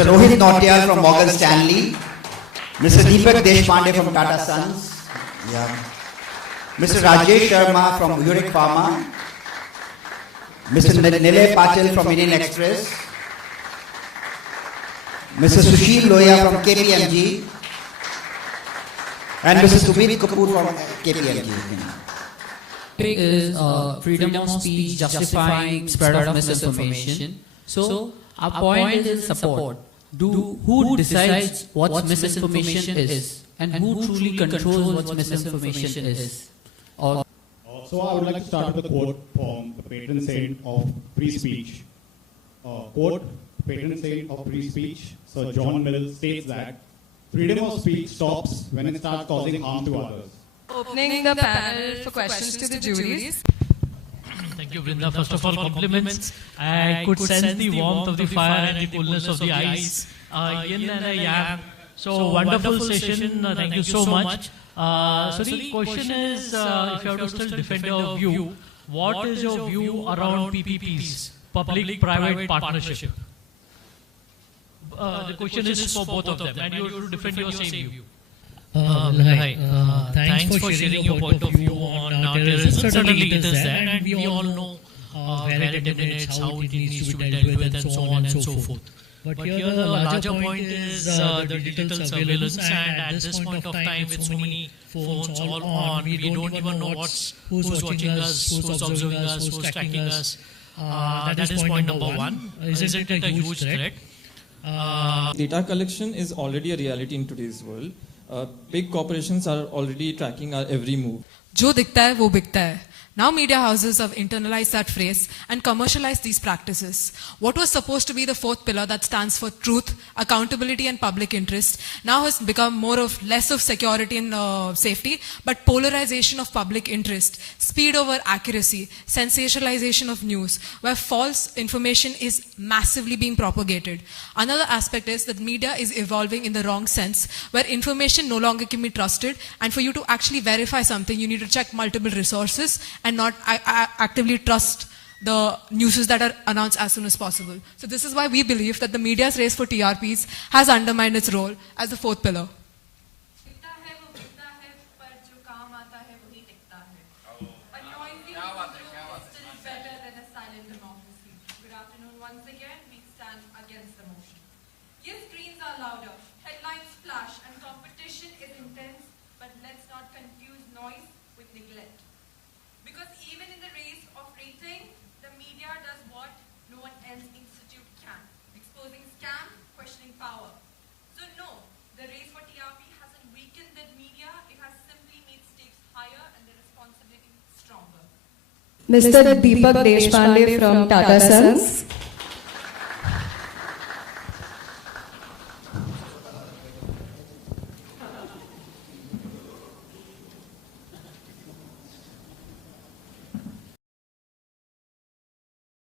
Mr. Rohit Nautiyal from Morgan Stanley, Mr. Deepak Deshpande from Tata Sons, Mr. Rajesh Sharma from Uric Pharma, Mr. Nilay Patil from Indian Express, Mr. Sushil Loya from KPMG, and Mr. Sumit Kapoor from KPMG. Topic is freedom of speech justifying spread of misinformation. So our point is support. Who decides what misinformation is and who truly controls what misinformation is? So I would like to start with a quote from the patron saint of free speech. Quote, patron saint of free speech, Sir John Mill states that freedom of speech stops when it starts causing harm to others. Opening the panel for questions to the juries. Thank you, Brinda. First of all, compliments. I could sense the warmth of the fire and the coolness of the ice. Yin and a yang. So wonderful session. Thank you so much. So the question is, if you have to still defend your view, what is your view around PPPs, public-private partnership? The question is for both of them, and you have to defend your same view. Hi. Thanks for sharing your point of view on terrorism. Certainly it is there, and we all know where it emanates, how it needs to be dealt with, and so on and so forth. But here the larger point is the digital surveillance, and at this point of time, with so many phones all on, we don't even know who's watching us, who's observing us, who's tracking us. That is point number one. Isn't it a huge threat? Data collection is already a reality in today's world. Big corporations are already tracking our every move. जो दिखता है वो बिकता है. Now media houses have internalized that phrase and commercialized these practices. What was supposed to be the fourth pillar that stands for truth, accountability and public interest now has become less of security and safety, but polarization of public interest, speed over accuracy, sensationalization of news, where false information is massively being propagated. Another aspect is that media is evolving in the wrong sense, where information no longer can be trusted, and for you to actually verify something, you need to check multiple resources and not actively trust the news that are announced as soon as possible. So this is why we believe that the media's race for TRPs has undermined its role as the fourth pillar. Good afternoon once again. We stand against the motion. Yes, screens are louder, headlines flash, and competition is intense, but let's not confuse noise with neglect. Because even in the race of rating, the media does what no one else institute can. Exposing scam, questioning power. So no, the race for TRP hasn't weakened the media, it has simply made stakes higher and the responsibility stronger. Mr. Deepak Deshpande from Tata Sons.